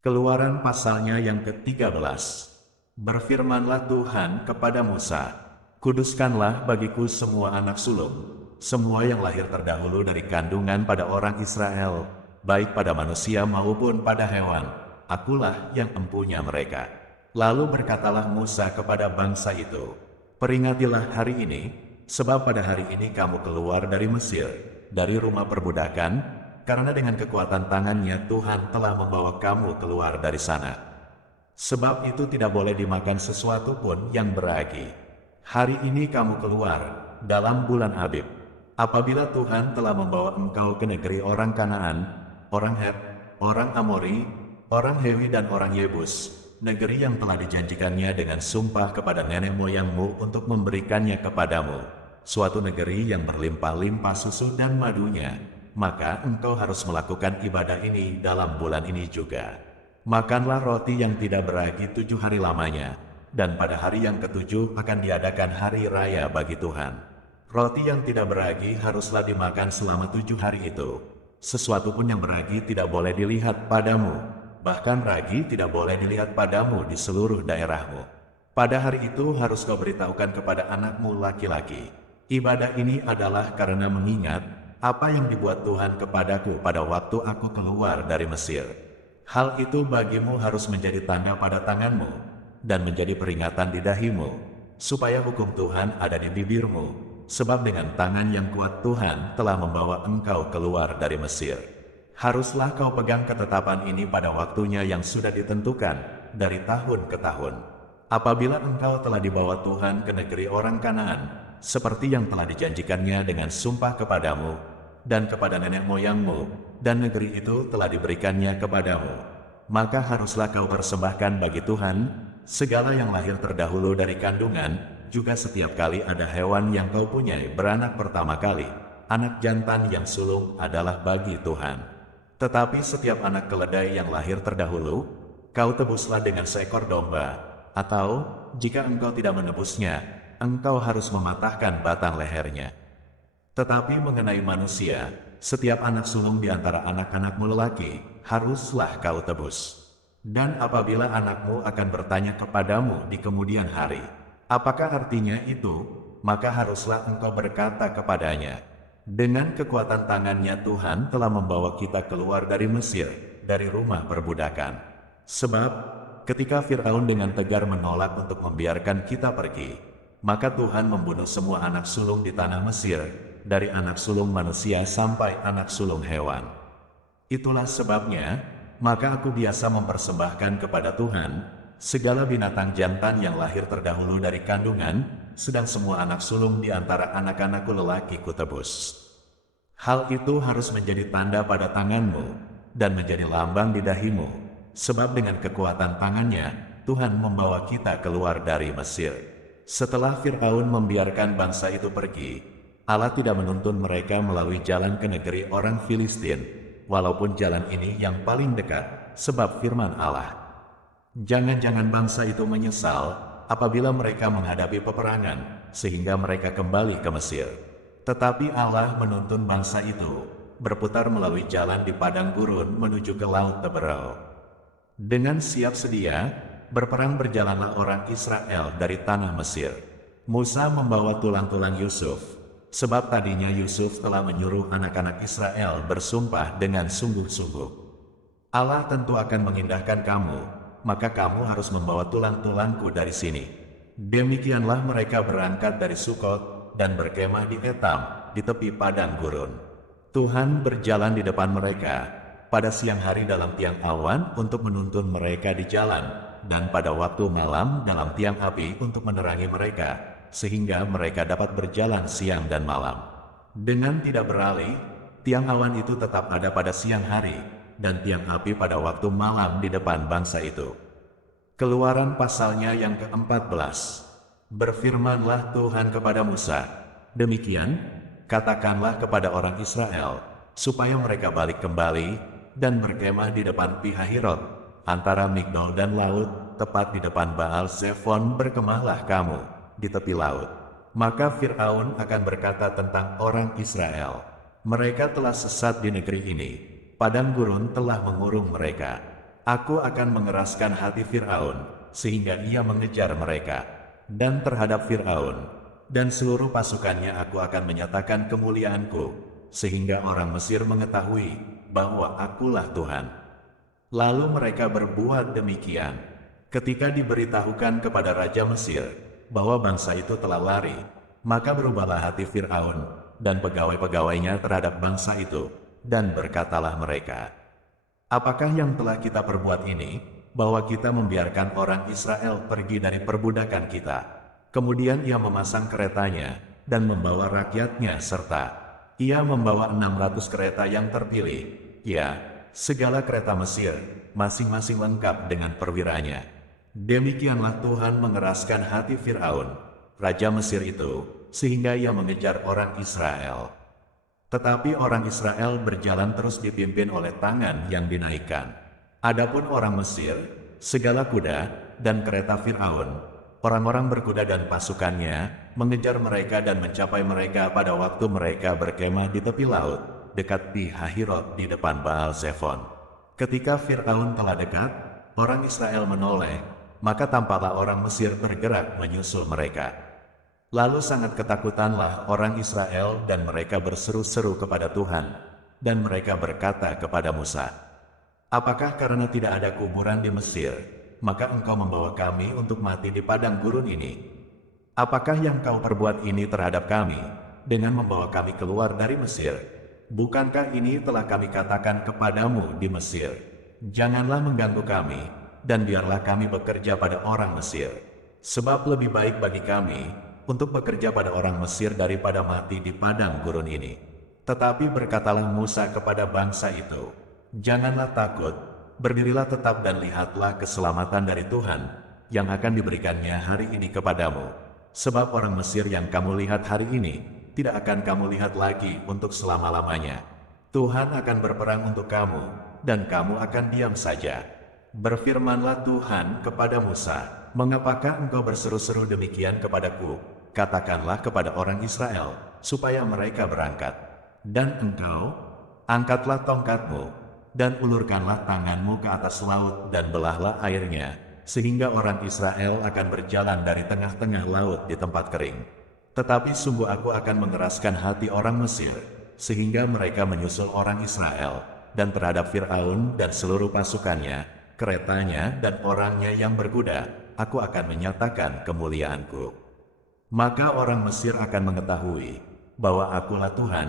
Keluaran pasalnya yang ke-13. Berfirmanlah Tuhan kepada Musa, "Kuduskanlah bagiku semua anak sulung, semua yang lahir terdahulu dari kandungan pada orang Israel, baik pada manusia maupun pada hewan. Akulah yang empunya mereka." Lalu berkatalah Musa kepada bangsa itu, "Peringatilah hari ini, sebab pada hari ini kamu keluar dari Mesir, dari rumah perbudakan, karena dengan kekuatan tangannya Tuhan telah membawa kamu keluar dari sana. Sebab itu tidak boleh dimakan sesuatu pun yang beragi. Hari ini kamu keluar dalam bulan Abib. Apabila Tuhan telah membawa engkau ke negeri orang Kanaan, orang Het, orang Amori, orang Hewi dan orang Yebus, negeri yang telah dijanjikannya dengan sumpah kepada nenek moyangmu untuk memberikannya kepadamu, suatu negeri yang berlimpah-limpah susu dan madunya, maka engkau harus melakukan ibadah ini dalam bulan ini juga. Makanlah roti yang tidak beragi 7 hari lamanya, dan pada hari yang ke-7 akan diadakan hari raya bagi Tuhan. Roti yang tidak beragi haruslah dimakan selama 7 hari itu. Sesuatu pun yang beragi tidak boleh dilihat padamu, bahkan ragi tidak boleh dilihat padamu di seluruh daerahmu. Pada hari itu harus kau beritahukan kepada anakmu laki-laki. Ibadah ini adalah karena mengingat apa yang dibuat Tuhan kepadaku pada waktu aku keluar dari Mesir. Hal itu bagimu harus menjadi tanda pada tanganmu, dan menjadi peringatan di dahimu, supaya hukum Tuhan ada di bibirmu, sebab dengan tangan yang kuat Tuhan telah membawa engkau keluar dari Mesir. Haruslah kau pegang ketetapan ini pada waktunya yang sudah ditentukan, dari tahun ke tahun. Apabila engkau telah dibawa Tuhan ke negeri orang Kanaan, seperti yang telah dijanjikannya dengan sumpah kepadamu dan kepada nenek moyangmu, dan negeri itu telah diberikannya kepadamu, maka haruslah kau persembahkan bagi Tuhan segala yang lahir terdahulu dari kandungan, juga setiap kali ada hewan yang kau punyai beranak pertama kali, anak jantan yang sulung adalah bagi Tuhan. Tetapi setiap anak keledai yang lahir terdahulu, kau tebuslah dengan seekor domba, atau jika engkau tidak menebusnya, engkau harus mematahkan batang lehernya. Tetapi mengenai manusia, setiap anak sulung di antara anak-anakmu lelaki, haruslah kau tebus. Dan apabila anakmu akan bertanya kepadamu di kemudian hari, apakah artinya itu, maka haruslah engkau berkata kepadanya, dengan kekuatan tangannya Tuhan telah membawa kita keluar dari Mesir, dari rumah perbudakan. Sebab, ketika Firaun dengan tegar menolak untuk membiarkan kita pergi, maka Tuhan membunuh semua anak sulung di tanah Mesir, dari anak sulung manusia sampai anak sulung hewan. Itulah sebabnya, maka aku biasa mempersembahkan kepada Tuhan segala binatang jantan yang lahir terdahulu dari kandungan, sedang semua anak sulung di antara anak-anakku lelaki kutebus. Hal itu harus menjadi tanda pada tanganmu, dan menjadi lambang di dahimu, sebab dengan kekuatan tangannya, Tuhan membawa kita keluar dari Mesir. Setelah Firaun membiarkan bangsa itu pergi, Allah tidak menuntun mereka melalui jalan ke negeri orang Filistin, walaupun jalan ini yang paling dekat, sebab firman Allah, "Jangan-jangan bangsa itu menyesal apabila mereka menghadapi peperangan, sehingga mereka kembali ke Mesir." Tetapi Allah menuntun bangsa itu berputar melalui jalan di padang gurun menuju ke Laut Teberau. Dengan siap sedia, berperang berjalanlah orang Israel dari tanah Mesir. Musa membawa tulang-tulang Yusuf, sebab tadinya Yusuf telah menyuruh anak-anak Israel bersumpah dengan sungguh-sungguh, "Allah tentu akan mengindahkan kamu, maka kamu harus membawa tulang-tulangku dari sini." Demikianlah mereka berangkat dari Sukot dan berkemah di Etam, di tepi padang gurun. Tuhan berjalan di depan mereka pada siang hari dalam tiang awan untuk menuntun mereka di jalan, dan pada waktu malam dalam tiang api untuk menerangi mereka, sehingga mereka dapat berjalan siang dan malam. Dengan tidak beralih, tiang awan itu tetap ada pada siang hari, dan tiang api pada waktu malam di depan bangsa itu. Keluaran pasalnya yang ke-14. Berfirmanlah Tuhan kepada Musa, "Demikian, katakanlah kepada orang Israel, supaya mereka balik kembali dan berkemah di depan Pihahirot, antara Migdol dan laut, tepat di depan Baal Zephon berkemahlah kamu, di tepi laut." Maka Firaun akan berkata tentang orang Israel, "Mereka telah sesat di negeri ini, padang gurun telah mengurung mereka. Aku akan mengeraskan hati Fir'aun, sehingga ia mengejar mereka. Dan terhadap Fir'aun dan seluruh pasukannya aku akan menyatakan kemuliaanku, sehingga orang Mesir mengetahui bahwa akulah Tuhan. Lalu mereka berbuat demikian. Ketika diberitahukan kepada Raja Mesir bahwa bangsa itu telah lari, maka berubahlah hati Fir'aun dan pegawai-pegawainya terhadap bangsa itu, dan berkatalah mereka, apakah yang telah kita perbuat ini, bahwa kita membiarkan orang Israel pergi dari perbudakan kita? Kemudian ia memasang keretanya dan membawa rakyatnya, serta ia membawa 600 kereta yang terpilih. Ya, segala kereta Mesir, masing-masing lengkap dengan perwiranya. Demikianlah Tuhan mengeraskan hati Fir'aun, Raja Mesir itu, sehingga ia mengejar orang Israel. Tetapi orang Israel berjalan terus dipimpin oleh tangan yang dinaikkan. Adapun orang Mesir, segala kuda dan kereta Fir'aun, orang-orang berkuda dan pasukannya, mengejar mereka dan mencapai mereka pada waktu mereka berkemah di tepi laut, dekat Pi Hahirot di depan Baal Zephon. Ketika Fir'aun telah dekat, orang Israel menoleh, maka tampaklah orang Mesir bergerak menyusul mereka. Lalu sangat ketakutanlah orang Israel dan mereka berseru-seru kepada Tuhan, dan mereka berkata kepada Musa, apakah karena tidak ada kuburan di Mesir, maka engkau membawa kami untuk mati di padang gurun ini? Apakah yang kau perbuat ini terhadap kami, dengan membawa kami keluar dari Mesir? Bukankah ini telah kami katakan kepadamu di Mesir, janganlah mengganggu kami, dan biarlah kami bekerja pada orang Mesir. Sebab lebih baik bagi kami untuk bekerja pada orang Mesir daripada mati di padang gurun ini. Tetapi berkatalah Musa kepada bangsa itu, janganlah takut, berdirilah tetap dan lihatlah keselamatan dari Tuhan yang akan diberikannya hari ini kepadamu. Sebab orang Mesir yang kamu lihat hari ini, tidak akan kamu lihat lagi untuk selama-lamanya. Tuhan akan berperang untuk kamu, dan kamu akan diam saja. Berfirmanlah Tuhan kepada Musa, mengapakah engkau berseru-seru demikian kepadaku? Katakanlah kepada orang Israel, supaya mereka berangkat. Dan engkau, angkatlah tongkatmu, dan ulurkanlah tanganmu ke atas laut dan belahlah airnya, sehingga orang Israel akan berjalan dari tengah-tengah laut di tempat kering. Tetapi sungguh aku akan mengeraskan hati orang Mesir, sehingga mereka menyusul orang Israel, dan terhadap Fir'aun dan seluruh pasukannya, keretanya dan orangnya yang berkuda, aku akan menyatakan kemuliaanku. Maka orang Mesir akan mengetahui bahwa akulah Tuhan,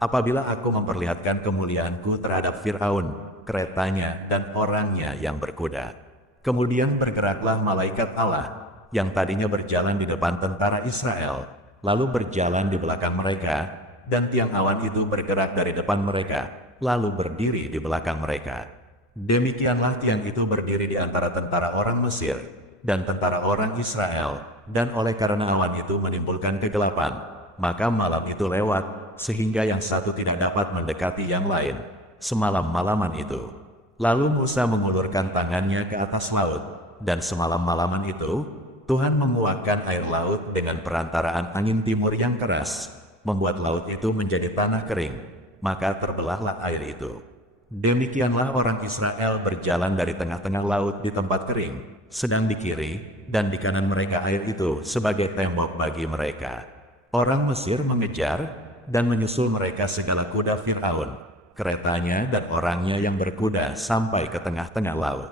apabila aku memperlihatkan kemuliaanku terhadap Fir'aun, keretanya dan orangnya yang berkuda. Kemudian bergeraklah malaikat Allah, yang tadinya berjalan di depan tentara Israel, lalu berjalan di belakang mereka, dan tiang awan itu bergerak dari depan mereka, lalu berdiri di belakang mereka. Demikianlah tiang itu berdiri di antara tentara orang Mesir dan tentara orang Israel, dan oleh karena awan itu menimbulkan kegelapan, maka malam itu lewat, sehingga yang satu tidak dapat mendekati yang lain, semalam-malaman itu. Lalu Musa mengulurkan tangannya ke atas laut, dan semalam-malaman itu, Tuhan menguakkan air laut dengan perantaraan angin timur yang keras, membuat laut itu menjadi tanah kering, maka terbelahlah air itu. Demikianlah orang Israel berjalan dari tengah-tengah laut di tempat kering, sedang di kiri dan di kanan mereka air itu sebagai tembok bagi mereka. Orang Mesir mengejar dan menyusul mereka segala kuda Fir'aun, keretanya dan orangnya yang berkuda sampai ke tengah-tengah laut.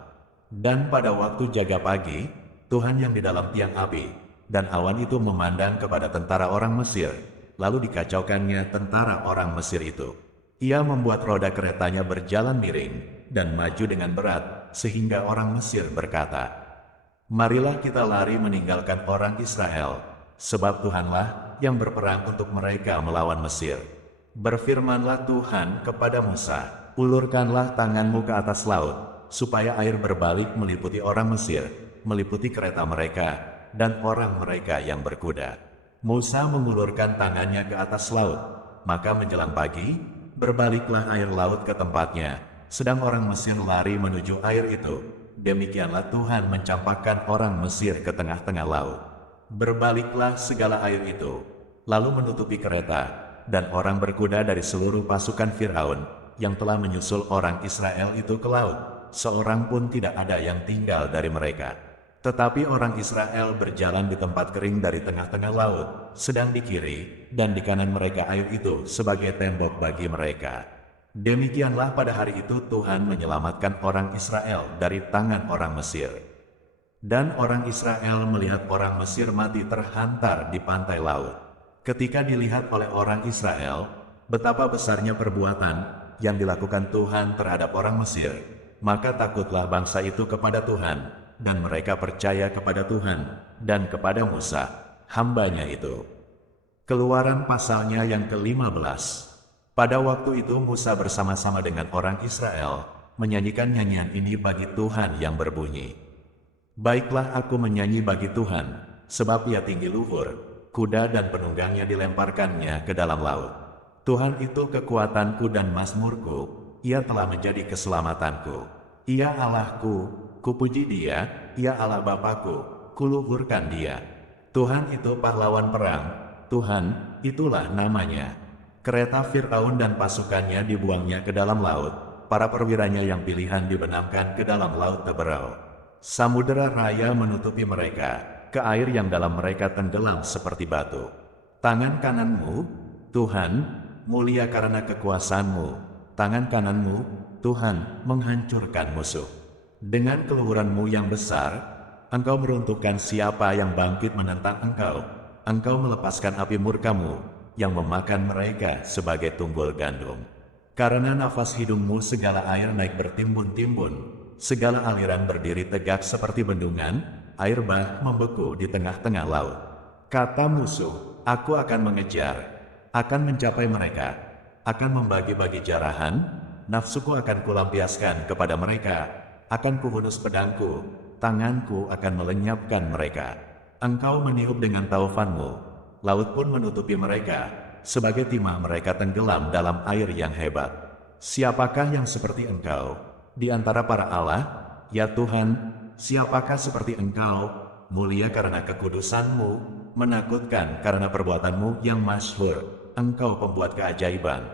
Dan pada waktu jaga pagi, Tuhan yang di dalam tiang api dan awan itu memandang kepada tentara orang Mesir, lalu dikacaukannya tentara orang Mesir itu. Ia membuat roda keretanya berjalan miring dan maju dengan berat, sehingga orang Mesir berkata, marilah kita lari meninggalkan orang Israel, sebab Tuhanlah yang berperang untuk mereka melawan Mesir. Berfirmanlah Tuhan kepada Musa, ulurkanlah tanganmu ke atas laut, supaya air berbalik meliputi orang Mesir, meliputi kereta mereka, dan orang mereka yang berkuda. Musa mengulurkan tangannya ke atas laut, maka menjelang pagi, berbaliklah air laut ke tempatnya, sedang orang Mesir lari menuju air itu. Demikianlah Tuhan mencampakkan orang Mesir ke tengah-tengah laut. Berbaliklah segala air itu, lalu menutupi kereta dan orang berkuda dari seluruh pasukan Fir'aun yang telah menyusul orang Israel itu ke laut. seorang pun tidak ada yang tinggal dari mereka. Tetapi orang Israel berjalan di tempat kering dari tengah-tengah laut, sedang di kiri dan di kanan mereka air itu sebagai tembok bagi mereka. Demikianlah pada hari itu Tuhan menyelamatkan orang Israel dari tangan orang Mesir. Dan orang Israel melihat orang Mesir mati terhantar di pantai laut. Ketika dilihat oleh orang Israel, betapa besarnya perbuatan yang dilakukan Tuhan terhadap orang Mesir, maka takutlah bangsa itu kepada Tuhan, dan mereka percaya kepada Tuhan dan kepada Musa, hambanya itu. Keluaran pasalnya yang ke-15. Pada waktu itu Musa bersama-sama dengan orang Israel menyanyikan nyanyian ini bagi Tuhan yang berbunyi, "Baiklah aku menyanyi bagi Tuhan, sebab ia tinggi luhur, kuda dan penunggangnya dilemparkannya ke dalam laut. Tuhan itu kekuatanku dan mazmurku, ia telah menjadi keselamatanku. Ia Allahku, kupuji dia, ia Allah Bapakku, kuluhurkan dia. Tuhan itu pahlawan perang, Tuhan, itulah namanya. Kereta Fir'aun dan pasukannya dibuangnya ke dalam laut, para perwiranya yang pilihan dibenamkan ke dalam laut teberau. Samudera raya menutupi mereka, ke air yang dalam mereka tenggelam seperti batu. Tangan kananmu, Tuhan, mulia karena kekuasaanmu. Tangan kananmu, Tuhan, menghancurkan musuh. Dengan keluhuranmu yang besar, engkau meruntuhkan siapa yang bangkit menentang engkau. Engkau melepaskan api murkamu, yang memakan mereka sebagai tunggul gandum. Karena nafas hidungmu segala air naik bertimbun-timbun. Segala aliran berdiri tegak seperti bendungan, air bah membeku di tengah-tengah laut. Kata musuh, aku akan mengejar, akan mencapai mereka, akan membagi-bagi jarahan, nafsuku akan kulampiaskan kepada mereka, akan kuhunus pedangku, tanganku akan melenyapkan mereka. Engkau meniup dengan taufanmu, laut pun menutupi mereka, sebagai timah mereka tenggelam dalam air yang hebat. Siapakah yang seperti engkau di antara para Allah, ya Tuhan? Siapakah seperti engkau, mulia karena kekudusanmu, menakutkan karena perbuatanmu yang masyhur. Engkau pembuat keajaiban.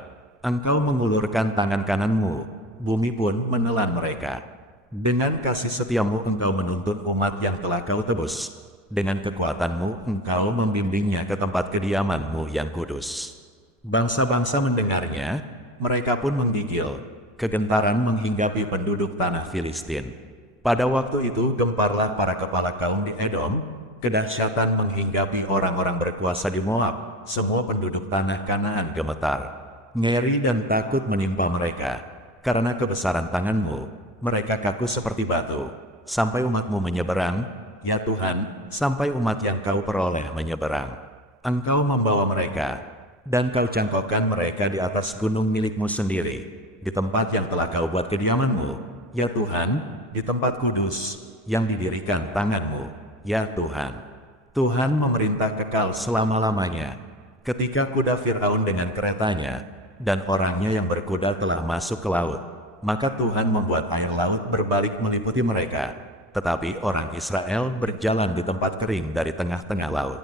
Engkau mengulurkan tangan kananmu, bumi pun menelan mereka. Dengan kasih setiamu engkau menuntun umat yang telah kau tebus. Dengan kekuatanmu engkau membimbingnya ke tempat kediamanmu yang kudus. Bangsa-bangsa mendengarnya, mereka pun menggigil. Kegentaran menghinggapi penduduk tanah Filistin. Pada waktu itu gemparlah para kepala kaum di Edom, kedahsyatan menghinggapi orang-orang berkuasa di Moab, semua penduduk tanah Kanaan gemetar. Ngeri dan takut menimpa mereka, karena kebesaran tanganmu, mereka kaku seperti batu, sampai umatmu menyeberang, ya Tuhan, sampai umat yang kau peroleh menyeberang. Engkau membawa mereka, dan kau cangkokkan mereka di atas gunung milikmu sendiri, di tempat yang telah kau buat kediamanmu, ya Tuhan, di tempat kudus yang didirikan tanganmu, ya Tuhan. Tuhan memerintah kekal selama-lamanya. Ketika kuda Fir'aun dengan keretanya dan orangnya yang berkuda telah masuk ke laut, maka Tuhan membuat air laut berbalik meliputi mereka, tetapi orang Israel berjalan di tempat kering dari tengah-tengah laut.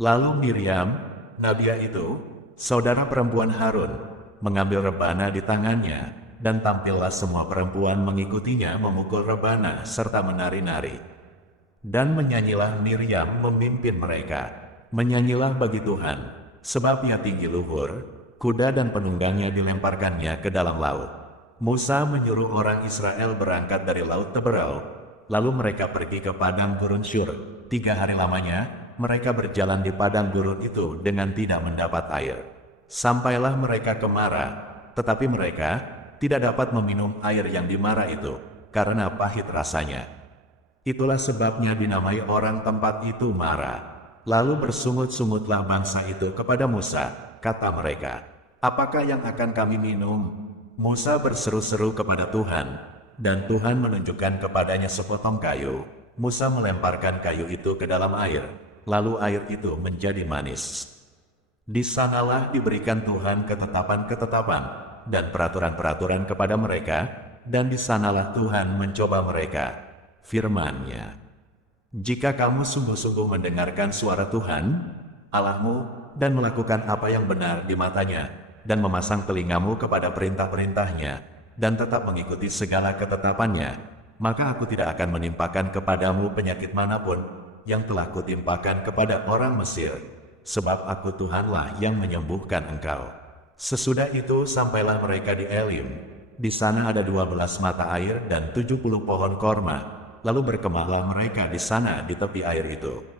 Lalu Miriam, nabiah itu, saudara perempuan Harun, mengambil rebana di tangannya, dan tampillah semua perempuan mengikutinya memukul rebana serta menari-nari. Dan menyanyilah Miriam memimpin mereka. Menyanyilah bagi Tuhan, sebab ia tinggi luhur, kuda dan penunggangnya dilemparkannya ke dalam laut. Musa menyuruh orang Israel berangkat dari laut teberau, lalu mereka pergi ke padang gurun Syur. 3 hari lamanya, mereka berjalan di padang gurun itu dengan tidak mendapat air. Sampailah mereka ke Mara, tetapi mereka tidak dapat meminum air yang di Mara itu, karena pahit rasanya. Itulah sebabnya dinamai orang tempat itu Mara. Lalu bersungut-sungutlah bangsa itu kepada Musa, kata mereka, apakah yang akan kami minum? Musa berseru-seru kepada Tuhan, dan Tuhan menunjukkan kepadanya sepotong kayu. Musa melemparkan kayu itu ke dalam air, lalu air itu menjadi manis. Di sanalah diberikan Tuhan ketetapan-ketetapan dan peraturan-peraturan kepada mereka, dan di sanalah Tuhan mencoba mereka. Firman-Nya, jika kamu sungguh-sungguh mendengarkan suara Tuhan, Allahmu, dan melakukan apa yang benar di matanya, dan memasang telingamu kepada perintah-perintahnya, dan tetap mengikuti segala ketetapannya, maka aku tidak akan menimpakan kepadamu penyakit manapun yang telah kutimpakan kepada orang Mesir, sebab aku Tuhanlah yang menyembuhkan engkau. Sesudah itu sampailah mereka di Elim. Di sana ada 12 mata air dan 70 pohon korma. Lalu berkemahlah mereka di sana di tepi air itu.